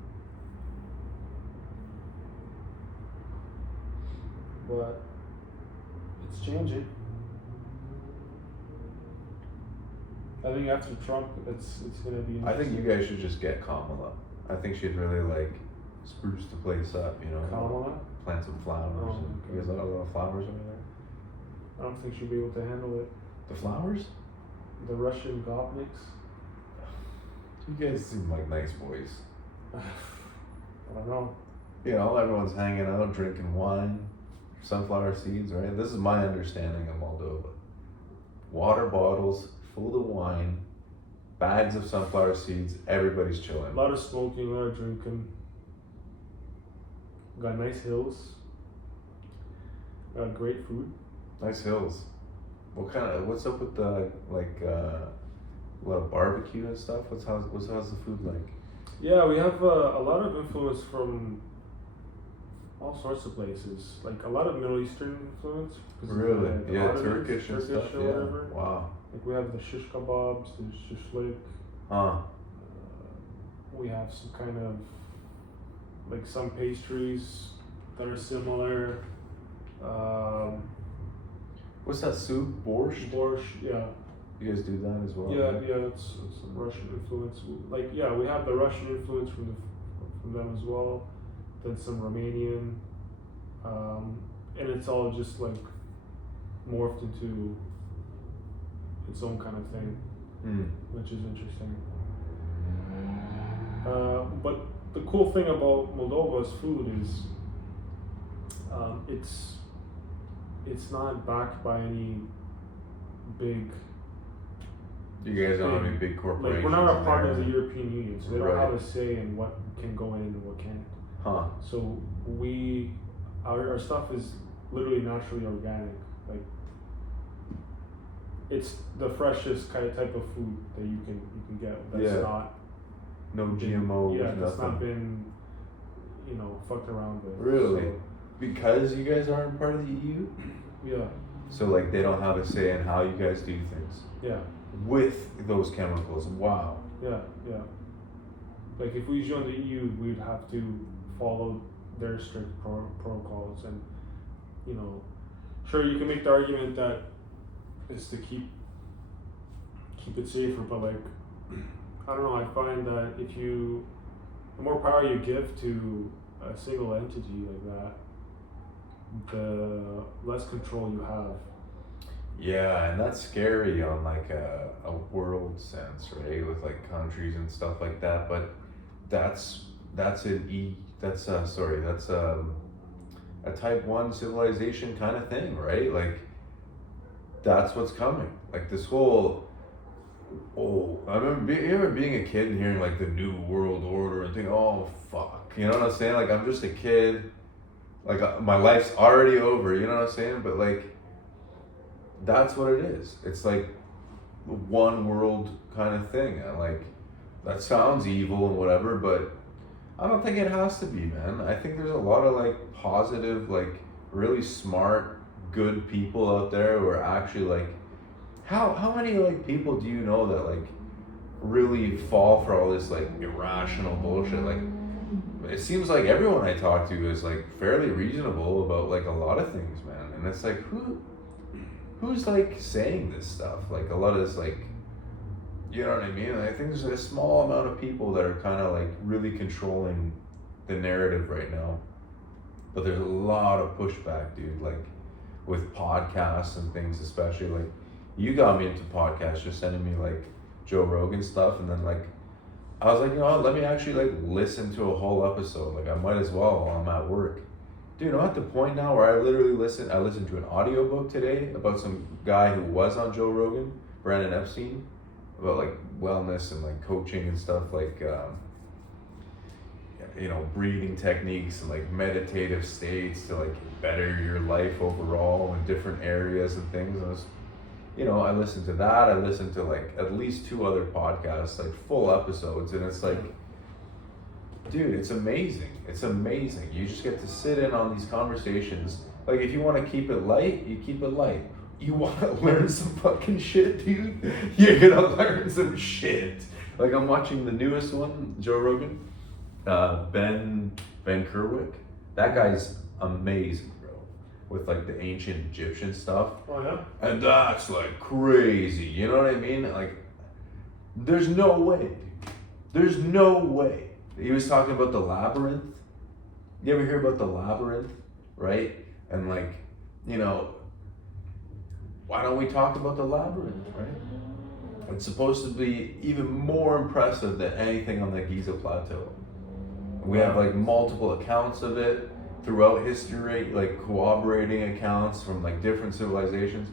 But it's changing. I think after Trump, it's gonna be. I think you guys should just get Kamala. I think she'd really like spruce the place up, Kamala. Plant some flowers. Oh, And okay. you guys got a lot of flowers over there? I don't think she'll be able to handle it. The flowers? The Russian gopniks. You guys seem like nice boys. I don't know. Everyone's hanging out, drinking wine, sunflower seeds, right? This is my understanding of Moldova. water bottles full of wine, bags of sunflower seeds. Everybody's chilling. A lot of smoking, a lot of drinking. Got nice hills. Got great food. Nice hills. What's up with the a lot of barbecue and stuff? How's the food like? Yeah, we have a lot of influence from all sorts of places. Like a lot of Middle Eastern influence. Really? The Yeah, Ottomans, Turkish and stuff. or Yeah. whatever. Wow. Like we have the shish kebabs, the shishlik. Huh. We have some kind of like some pastries that are similar. What's that soup? Borscht? Borscht, yeah. You guys do that as well? Yeah, it's some Russian influence. Like, yeah, we have the Russian influence from them as well. Then some Romanian, and it's all just like morphed into its own kind of thing, which is interesting. But the cool thing about Moldova's food is it's not backed by any big. You guys don't have any big corporations. Like, we're not a part of the European Union, so they don't Right. have a say in what can go in and what can't. Huh. So our stuff is literally naturally organic. Like, it's the freshest kind of type of food that you can get. That's not no GMOs. Yeah, that's nothing. not been fucked around with. Really? So, Because you guys aren't part of the EU? yeah. So like they don't have a say in how you guys do things. Yeah. With those chemicals. Wow. Yeah. Like if we joined the EU, we'd have to follow their strict protocols, and sure, you can make the argument that it's to keep it safer, but like I don't know, I find that the more power you give to a single entity like that, the less control you have. Yeah, and that's scary on like a world sense, right? With like countries and stuff like that. But that's a type 1 civilization kind of thing, right? Like that's what's coming. Like this whole I remember being a kid and hearing like the New World Order and thinking, oh fuck, you know what I'm saying? Like I'm just a kid, like my life's already over, you know what I'm saying? But like that's what it is. It's like one world kind of thing, and like that sounds evil and whatever, but I don't think it has to be, man. I think there's a lot of like positive, like really smart, good people out there who are actually like, how many like people do you know that like really fall for all this like irrational bullshit? Like it seems like everyone I talk to is like fairly reasonable about like a lot of things, man. And it's like who's like saying this stuff? Like a lot of this like, you know what I mean? I think there's a small amount of people that are kind of like really controlling the narrative right now. But there's a lot of pushback, dude, like with podcasts and things, especially like you got me into podcasts, just sending me like Joe Rogan stuff, and then like I was like, you know what, let me actually like listen to a whole episode. Like I might as well while I'm at work. Dude, I'm at the point now where I listened to an audiobook today about some guy who was on Joe Rogan, Brandon Epstein, about like wellness and like coaching and stuff, like breathing techniques and like meditative states to like better your life overall in different areas and things. And I listened to that. I listened to like at least 2 other podcasts, like full episodes, and it's like, dude, it's amazing. It's amazing. You just get to sit in on these conversations. Like if you want to keep it light, you keep it light. You want to learn some fucking shit, dude? You're gonna learn some shit. Like I'm watching the newest one, Joe Rogan, Ben Kerwick. That guy's amazing, bro. With like the ancient Egyptian stuff. Oh yeah. And that's like crazy. You know what I mean? Like, there's no way, dude. There's no way. He was talking about the labyrinth. You ever hear about the labyrinth, right? And like, why don't we talk about the labyrinth, right? It's supposed to be even more impressive than anything on the Giza Plateau. We have like multiple accounts of it throughout history, like corroborating accounts from like different civilizations.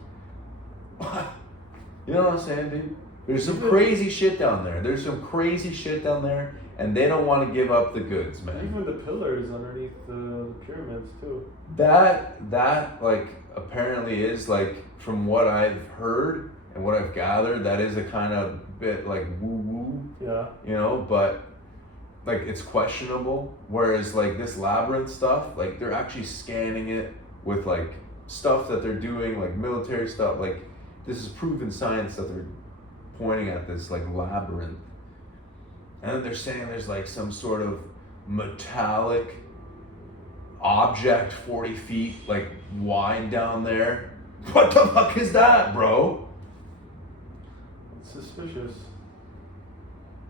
You know what I'm saying, dude? There's some crazy shit down there. And they don't want to give up the goods, man. Even the pillars underneath the pyramids too. That like apparently is like, from what I've heard and what I've gathered, that is a kind of bit like woo woo. Yeah. You know, but like it's questionable. Whereas like this labyrinth stuff, like they're actually scanning it with like stuff that they're doing, like military stuff. Like this is proven science that they're pointing at this like labyrinth. And then they're saying there's like some sort of metallic object 40 feet like wide down there. What the fuck is that, bro? It's suspicious.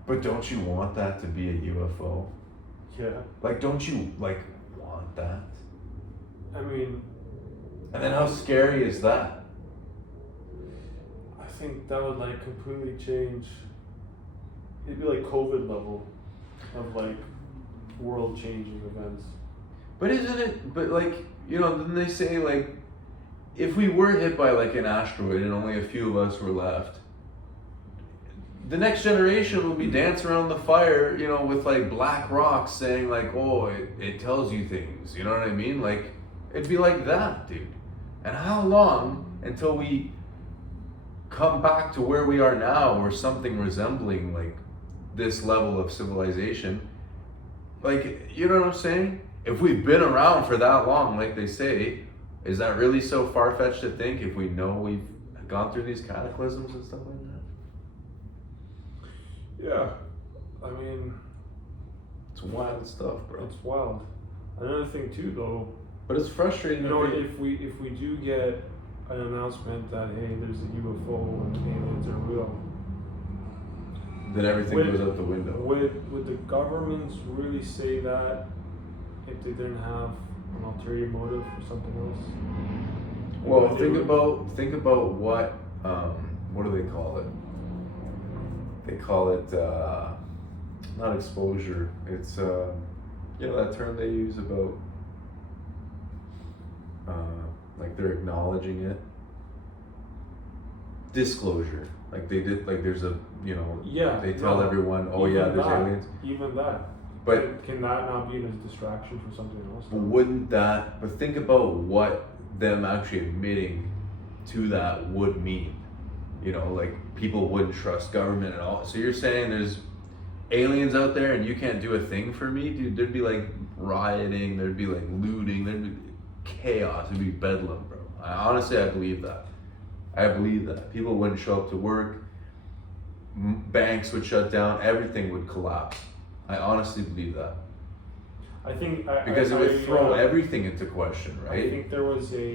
But don't you want that to be a UFO? Yeah. Like, don't you like want that? I mean, and then how scary is that? I think that would like completely change. It'd be like COVID level of like world changing events. But isn't it, but like, you know, then they say like, if we were hit by like an asteroid and only a few of us were left, the next generation will be dancing around the fire, you know, with like black rocks saying like, oh, it tells you things, you know what I mean? Like, it'd be like that, dude. And how long until we come back to where we are now, or something resembling like this level of civilization? Like, you know what I'm saying? If we've been around for that long, like they say, is that really so far-fetched to think, if we know we've gone through these cataclysms and stuff like that? Yeah, I mean, it's wild stuff, bro. It's wild. Another thing too, though. But it's frustrating. You know, if we do get an announcement that hey, there's a UFO and aliens are real, then everything goes out the window. Would the governments really say that if they didn't have an ulterior motive for something else? Well, think about what do they call it? They call it not exposure. It's you know that term they use about like they're acknowledging it. Disclosure. Like they did, like there's a, you know, they tell everyone, oh yeah, there's aliens. Even that. But can that not be a distraction for something else? But think about what them actually admitting to that would mean. You know, like people wouldn't trust government at all. So you're saying there's aliens out there and you can't do a thing for me? Dude, there'd be like rioting, there'd be like looting, there'd be chaos, it'd be bedlam, bro. I believe that. I believe that. People wouldn't show up to work, banks would shut down, everything would collapse. I honestly believe that. I think because it would throw everything into question, right? I think there was I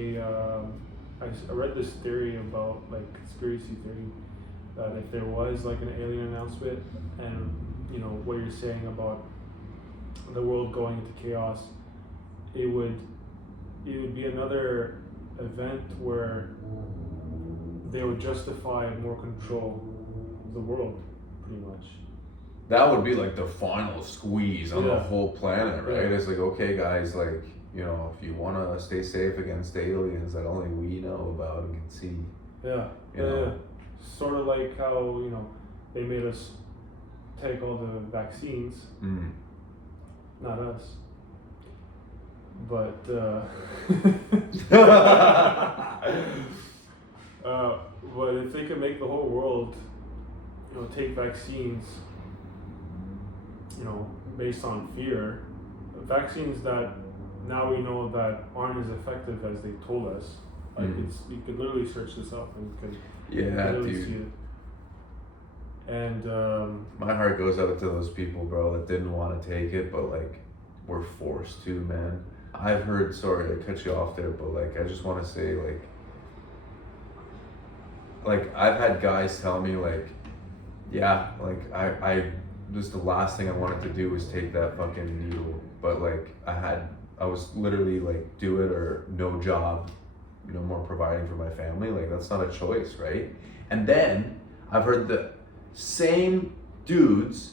read this theory about like conspiracy theory that if there was like an alien announcement and you know what you're saying about the world going into chaos, it would be another event where they would justify more control of the world, pretty much. That would be like the final squeeze on the whole planet, right? Yeah. It's like, okay, guys, like, you know, if you want to stay safe against aliens that only we know about and can see. Yeah. Yeah. Sort of like how, you know, they made us take all the vaccines. Mm. Not us. But, but if they could make the whole world, you know, take vaccines, you know, based on fear, vaccines that now we know that aren't as effective as they told us. Like you could literally search this up and you could literally see it. And my heart goes out to those people, bro, that didn't want to take it, but like were forced to, man. I've heard, sorry, I cut you off there, but like I just want to say like I've had guys tell me like, yeah, like I just the last thing I wanted to do was take that fucking needle, but like I was literally like do it or no job, no more providing for my family. Like that's not a choice, right? And then I've heard the same dudes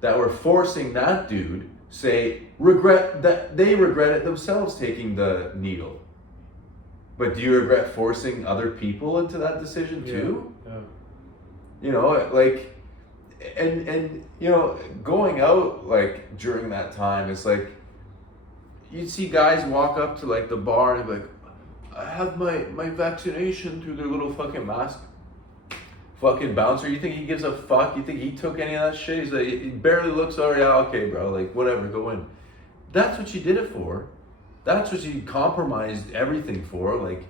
that were forcing that dude say they regret it themselves taking the needle. But do you regret forcing other people into that decision too? Yeah. You know, like, and you know, going out like during that time, it's like you'd see guys walk up to like the bar and be like, I have my vaccination through their little fucking mask. Fucking bouncer, you think he gives a fuck? You think he took any of that shit? He's like, he barely looks, oh yeah, okay, bro, like whatever, go in. That's what you did it for. That's what you compromised everything for. Like,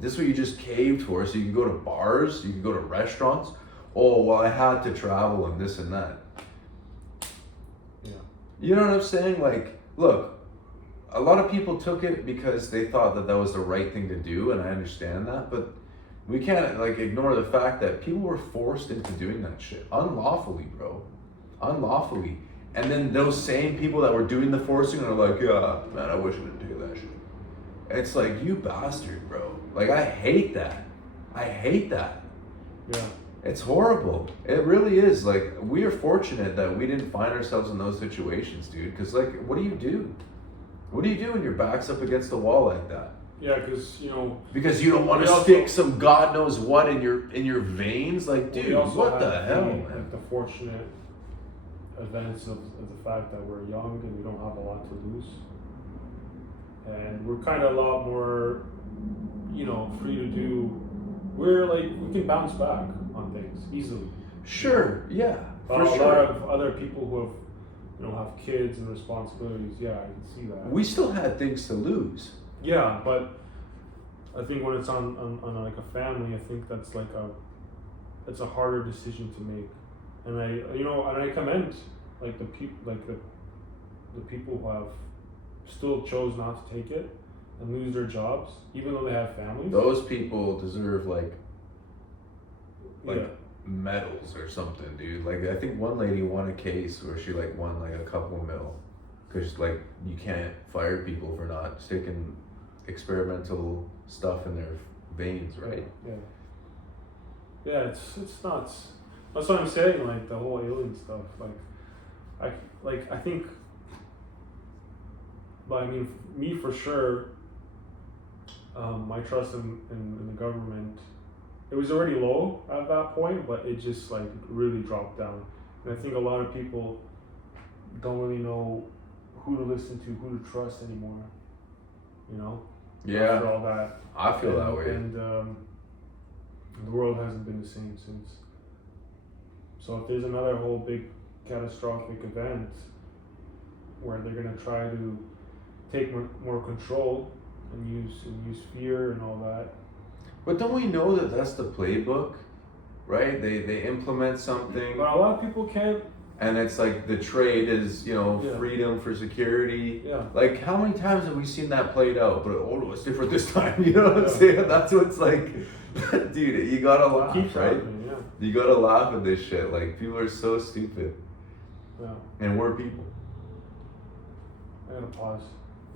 this is what you just caved for, so you can go to bars, you can go to restaurants. Oh, well, I had to travel and this and that. Yeah. You know what I'm saying? Like, look, a lot of people took it because they thought that that was the right thing to do, and I understand that, but we can't like ignore the fact that people were forced into doing that shit unlawfully, bro, unlawfully. And then those same people that were doing the forcing are like, yeah, man, I wish I didn't do that shit. It's like, you bastard, bro. Like, I hate that. I hate that. Yeah. It's horrible. It really is. Like, we are fortunate that we didn't find ourselves in those situations, dude. Because, like, what do you do? What do you do when your back's up against the wall like that? Yeah, because, you know... Because you don't want to stick some God knows what in your veins? Like, dude, what the hell, man? Like, the fortunate events of the fact that we're young and we don't have a lot to lose. And we're kind of a lot more, you know, free to do... We're like, we can bounce back on things easily. Sure, yeah, But for a sure. lot of other people who have, you know, have kids and responsibilities, yeah, I can see that. We still had things to lose. Yeah, but I think when it's on like a family, I think that's like it's a harder decision to make. And I commend like the people who have still chose not to take it and lose their jobs, even though they have families. Those people deserve like Yeah. medals or something, dude. Like, I think one lady won a case where she like won like a couple mil because like you can't fire people for not sticking experimental stuff in their veins, right? Yeah. Yeah, it's nuts. That's what I'm saying. Like the whole alien stuff. I think. But I mean, me for sure. My trust in the government, it was already low at that point, but it just like really dropped down. And I think a lot of people don't really know who to listen to, who to trust anymore. You know? Yeah. After all that. I feel that way. And the world hasn't been the same since. So if there's another whole big catastrophic event where they're gonna try to take more control and use fear and all that. But don't we know that that's the playbook, right? They implement something, But a lot of people can't. and it's like the trade is, you know, Yeah. freedom for security. Yeah. Like, how many times have we seen that played out? But oh, it's different this time. You know what I'm Yeah. saying? That's what it's like. Dude, you gotta It laugh, keeps right? happening, yeah. You gotta laugh at this shit. Like, people are so stupid, Yeah. and we're people. I gotta pause.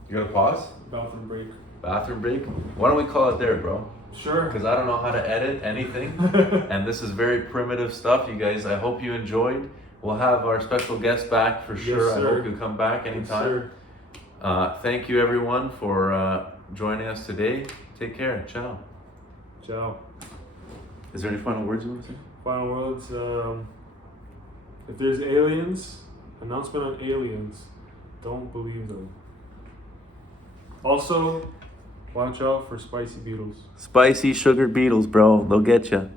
You gotta pause. Bathroom break. Bathroom break. Why don't we call it there, bro? Sure. Because I don't know how to edit anything, and this is very primitive stuff, you guys. I hope you enjoyed. We'll have our special guest back for sure. I sir. hope you come back Yes, anytime. sir. Thank you, everyone, for joining us today. Take care. Ciao. Ciao. Is there any final words you want to say? Final words. If there's aliens, announcement on aliens, don't believe them. Also, watch out for spicy beetles. Spicy sugar beetles, bro. They'll get you.